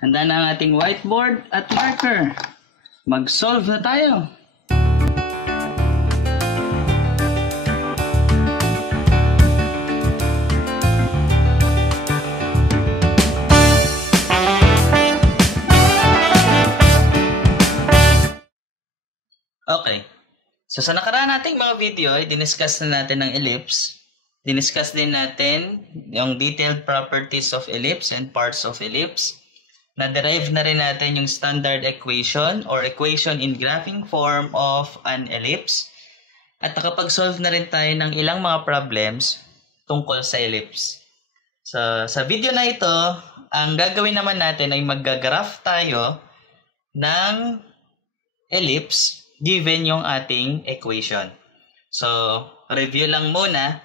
Handa na ang ating whiteboard at marker. Mag-solve na tayo. Okay. So sa nakaraan nating mga video, diniscuss na natin ang ellipse. Diniscuss din natin yung detailed properties of ellipse and parts of ellipse. Na-derive na rin natin yung standard equation or equation in graphing form of an ellipse. At nakapag-solve na rin tayo ng ilang mga problems tungkol sa ellipse. So sa video na ito, ang gagawin naman natin ay mag-graph tayo ng ellipse given yung ating equation. So, review lang muna.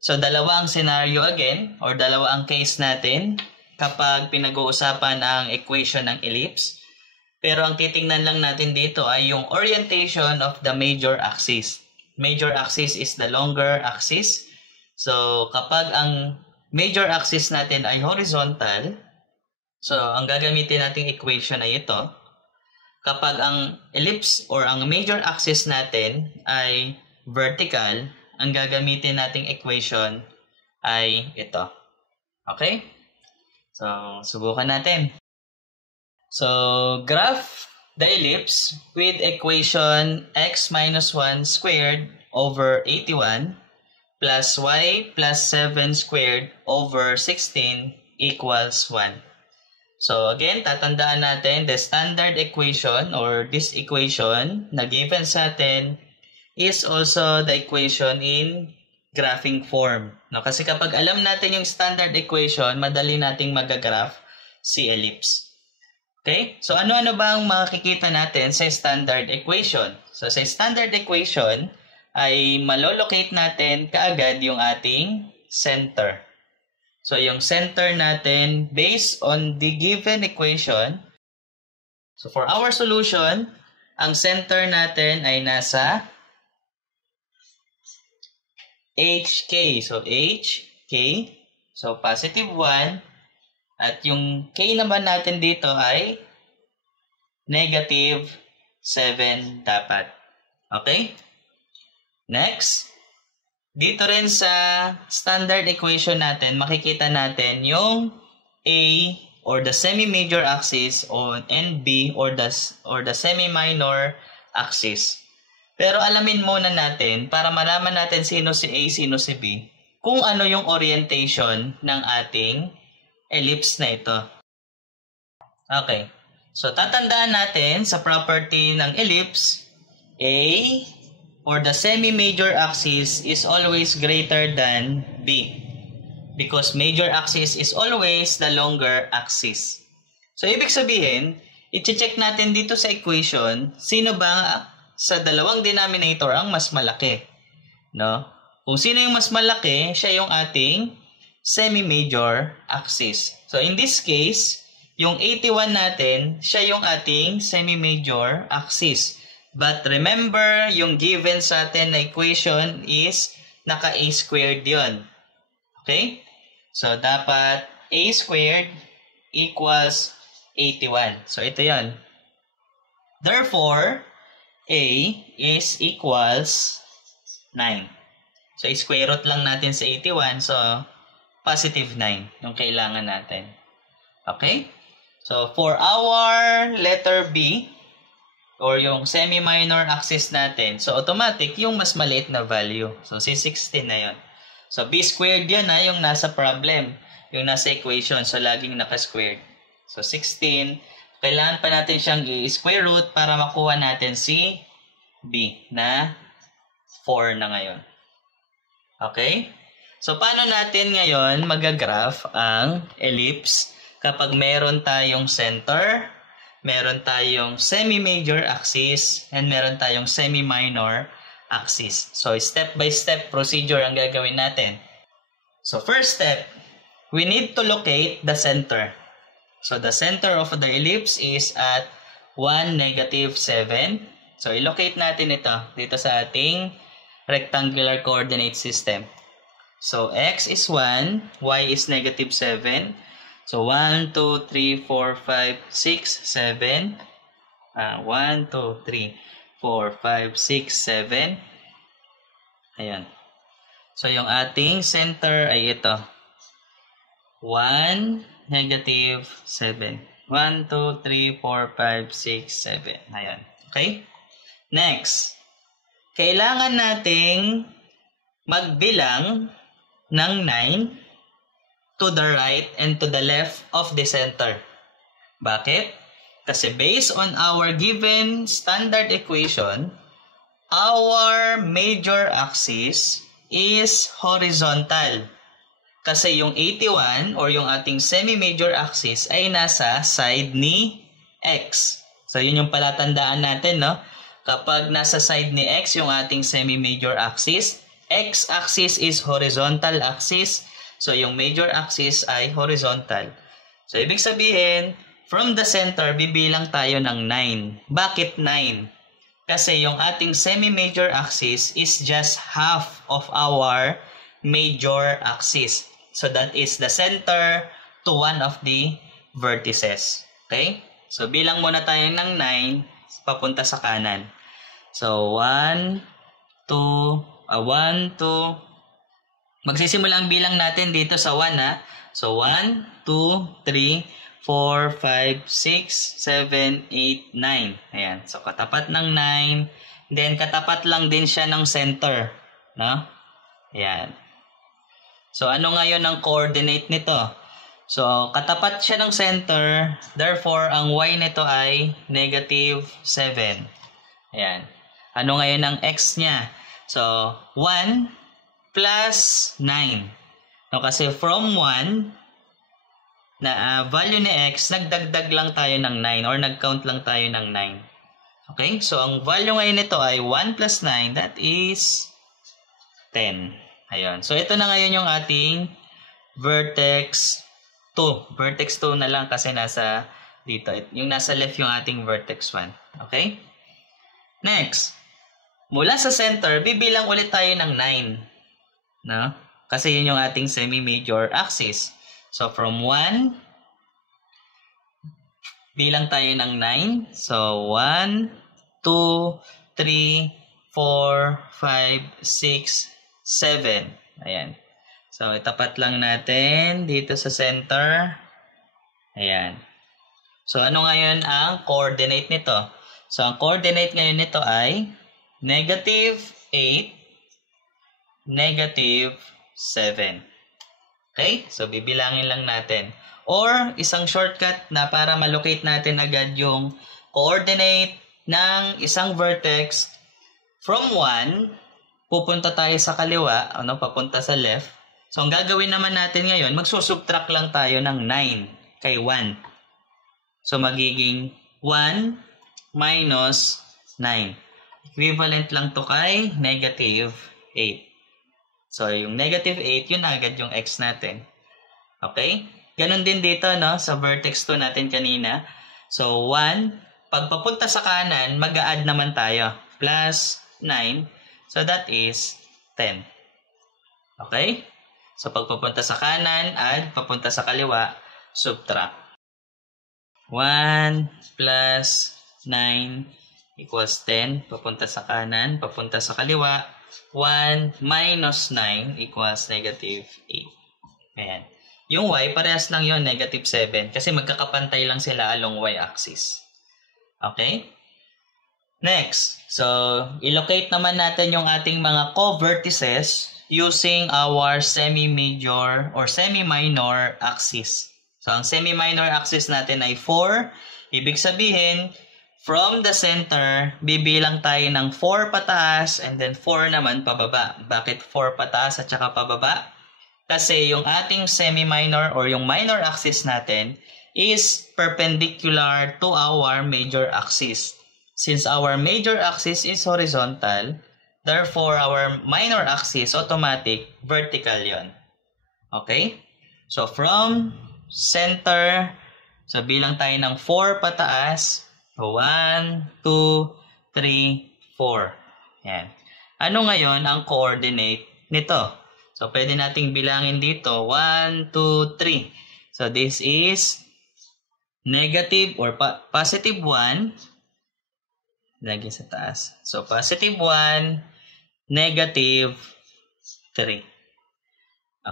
So, dalawa ang scenario again, or dalawa ang case natin kapag pinag-uusapan ang equation ng ellipse. Pero ang titingnan lang natin dito ay yung orientation of the major axis. Major axis is the longer axis. So, kapag ang major axis natin ay horizontal, so, ang gagamitin nating equation ay ito. Kapag ang ellipse or ang major axis natin ay vertical, ang gagamitin nating equation ay ito. Okay? So, subukan natin. So, graph the ellipse with equation x minus 1 squared over 81 plus y plus 7 squared over 16 equals 1. So, again, tatandaan natin the standard equation or this equation na given sa atin is also the equation in graphing form. No? Kasi kapag alam natin yung standard equation, madali nating mag-graph si ellipse. Okay? So, ano-ano ba ang makikita natin sa standard equation? So, sa standard equation ay malolocate natin kaagad yung ating center. So, yung center natin, based on the given equation, so for our solution, ang center natin ay nasa HK. So, HK, so positive 1, at yung K naman natin dito ay negative 7 dapat. Okay? Next. Dito rin sa standard equation natin, makikita natin yung A or the semi-major axis and B or the semi-minor axis. Pero alamin muna natin para malaman natin sino si A, sino si B, kung ano yung orientation ng ating ellipse na ito. Okay. So tatandaan natin sa property ng ellipse, A or the semi-major axis is always greater than B because major axis is always the longer axis. So, ibig sabihin, i-check natin dito sa equation, sino ba sa dalawang denominator ang mas malaki? No? Kung sino yung mas malaki, siya yung ating semi-major axis. So, in this case, yung 81 natin, siya yung ating semi-major axis. But remember, yung given sa atin na equation is naka-a squared yon. Okay? So, dapat a squared equals 81. So, ito yon. Therefore, a is equals 9. So, square root lang natin sa 81. So, positive 9 yung kailangan natin. Okay? So, for our letter B, or yung semi-minor axis natin, so automatic yung mas maliit na value. So, si 16 na yun. So, b squared yan na yung nasa problem, yung nasa equation. So, laging naka-squared. So, 16. Kailangan pa natin siyang i-square root para makuha natin si b na 4 na ngayon. Okay? So, paano natin ngayon mag-graph ang ellipse kapag meron tayong center, meron tayong semi-major axis, and meron tayong semi-minor axis. So, step-by-step procedure ang gagawin natin. So, first step, we need to locate the center. So, the center of the ellipse is at 1, negative 7. So, i-locate natin ito dito sa ating rectangular coordinate system. So, x is 1, y is negative 7. So, 1, 2, 3, 4, 5, 6, 7. 1, 2, 3, 4, 5, 6, 7. Ayan. So, yung ating center ay ito. 1, negative 7. 1, 2, 3, 4, 5, 6, 7. Ayan. Okay? Next. Kailangan nating magbilang ng 9 to the right and to the left of the center. Bakit? Kasi based on our given standard equation, our major axis is horizontal. Kasi yung 81 or yung ating semi-major axis ay nasa side ni X. So yun yung palatandaan natin, no? Kapag nasa side ni X yung ating semi-major axis, X-axis is horizontal axis. So yung major axis ay horizontal. So ibig sabihin, from the center, bibilang tayo ng 9. Bakit 9? Kasi yung ating semi-major axis is just half of our major axis. So that is the center to one of the vertices. Okay? So bilang muna tayo ng 9 papunta sa kanan. So 1, 2, 1, 2. Magsisimula ang bilang natin dito sa 1 ha. So 1, 2, 3, 4, 5, 6, 7, 8, 9. Ayan. So katapat ng 9. Then katapat lang din siya ng center. No? Ayan. So ano ngayon ang coordinate nito? So katapat siya ng center. Therefore, ang y nito ay negative 7. Ayan. Ano ngayon ang x niya? So 1 plus 9. No, kasi from 1 na value ni x, nagdagdag lang tayo ng 9 or nag-count lang tayo ng 9. Okay? So, ang value ngayon nito ay 1 plus 9, that is 10. Ayun. So, ito na ngayon yung ating vertex 2. Vertex 2 na lang kasi nasa dito. Yung nasa left yung ating vertex 1. Okay? Next. Mula sa center, bibilang ulit tayo ng 9. No? Kasi yun yung ating semi-major axis. So, from 1, bilang tayo ng 9. So, 1, 2, 3, 4, 5, 6, 7. Ayan. So, itapat lang natin dito sa center. Ayan. So, ano ngayon ang coordinate nito? So, ang coordinate ngayon nito ay negative 8, negative 7. Okay? So, bibilangin lang natin. Or, isang shortcut na para malocate natin agad yung coordinate ng isang vertex. From 1, pupunta tayo sa kaliwa, papunta sa left. So, ang gagawin naman natin ngayon, magsusubtract lang tayo ng 9 kay 1. So, magiging 1 minus 9. Equivalent lang to kay negative 8. So, yung negative 8, yun agad yung x natin. Okay? Ganon din dito, no? Sa vertex 2 natin kanina. So, 1, pag papunta sa kanan, mag-a-add naman tayo. Plus 9. So, that is 10. Okay? So, pag papunta sa kanan, add. Papunta sa kaliwa, subtract. 1 plus 9 equals 10. Papunta sa kanan, papunta sa kaliwa. 1 minus 9 equals negative 8. Ayan. Yung y, parehas lang yun, negative 7. Kasi magkakapantay lang sila along y-axis. Okay? Next. So, ilocate naman natin yung ating mga co-vertices using our semi-major or semi-minor axis. So, ang semi-minor axis natin ay 4. Ibig sabihin, from the center, bibilang tayo ng 4 pataas and then 4 naman pababa. Bakit 4 pataas at saka pababa? Kasi yung ating semi-minor or yung minor axis natin is perpendicular to our major axis. Since our major axis is horizontal, therefore our minor axis automatic vertical yon. Okay? So from center, so bilang tayo ng 4 pataas. 1, 2, 3, 4. Yan. Ano ngayon ang coordinate nito? So, pwede nating bilangin dito. 1, 2, 3. So, this is negative or positive 1. Lagi sa taas. So, positive 1, negative 3.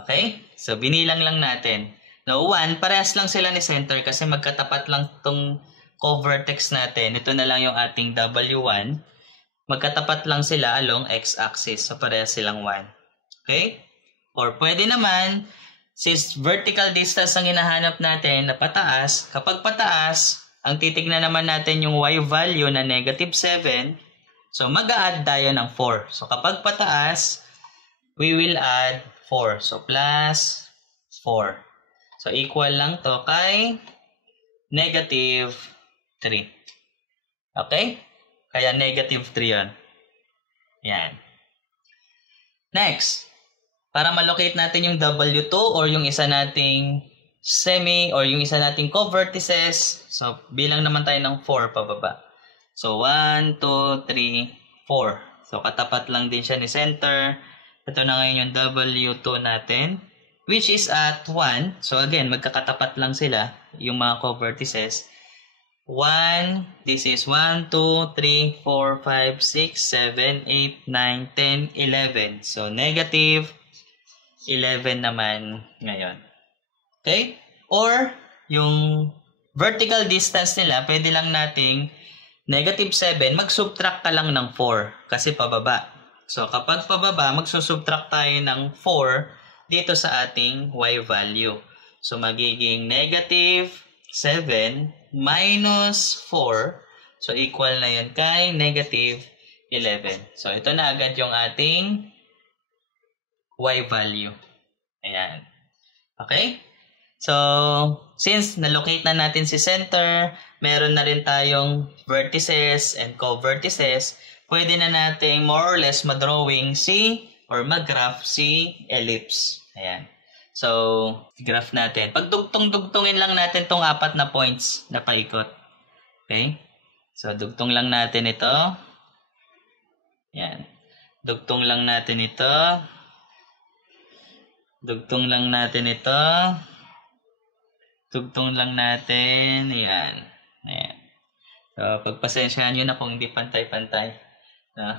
Okay? So, binilang lang natin. Now, 1, parehas lang sila ni center kasi magkatapat lang itong co-vertex natin. Ito na lang yung ating W1. Magkatapat lang sila along x-axis. So, parehas silang 1. Okay? Or pwede naman, since vertical distance ang hinahanap natin na pataas, kapag pataas, ang titignan naman natin yung y value na negative 7. So, mag-a-add tayo ng 4. So, kapag pataas, we will add 4. So, plus 4. So, equal lang to kay negative 3. Okay? Kaya negative 3 yun. Yan. Next, para malocate natin yung W2 or yung isa nating semi or yung isa nating co-vertices, so, bilang naman tayo ng 4 pababa. So, 1, 2, 3, 4. So, katapat lang din siya ni center. Ito na ngayon yung W2 natin, which is at 1. So, again, magkakatapat lang sila, yung mga co-vertices. 1, this is 1, 2, 3, 4, 5, 6, 7, 8, 9, 10, 11. So, negative 11 naman ngayon. Okay? Or, yung vertical distance nila, pwede lang nating negative 7, mag-subtract ka lang ng 4 kasi pababa. So, kapag pababa, magsusubtract tayo ng 4 dito sa ating y value. So, magiging negative 7 minus 4. So, equal na yun kay negative 11. So, ito na agad yung ating y value. Ayan. Okay? So, since nalocate na natin si center, meron na rin tayong vertices and co-vertices, pwede na natin more or less madrawing si or mag-graph si ellipse. Ayan. So, graph natin. Pagdugtong-dugtongin lang natin tong 4 na points na paikot. Okay? So, dugtong lang natin ito. Ayan. Dugtong lang natin ito. Dugtong lang natin ito. Dugtong lang natin. Ayan. Ayan. So, pagpasensyahan nyo na kung hindi pantay-pantay. No?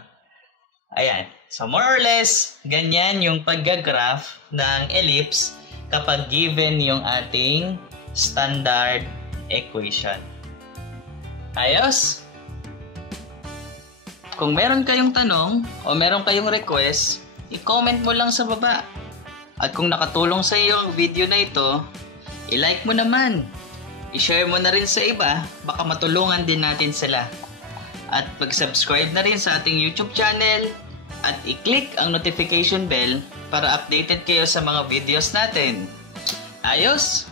Ayan. So, more or less, ganyan yung pag-graph ng ellipse kapag given yung ating standard equation. Ayos? Kung meron kayong tanong o meron kayong request, i-comment mo lang sa baba. At kung nakatulong sa iyo ang video na ito, i-like mo naman. I-share mo na rin sa iba, baka matulungan din natin sila. At pag-subscribe na rin sa ating YouTube channel at i-click ang notification bell para updated kayo sa mga videos natin. Ayos!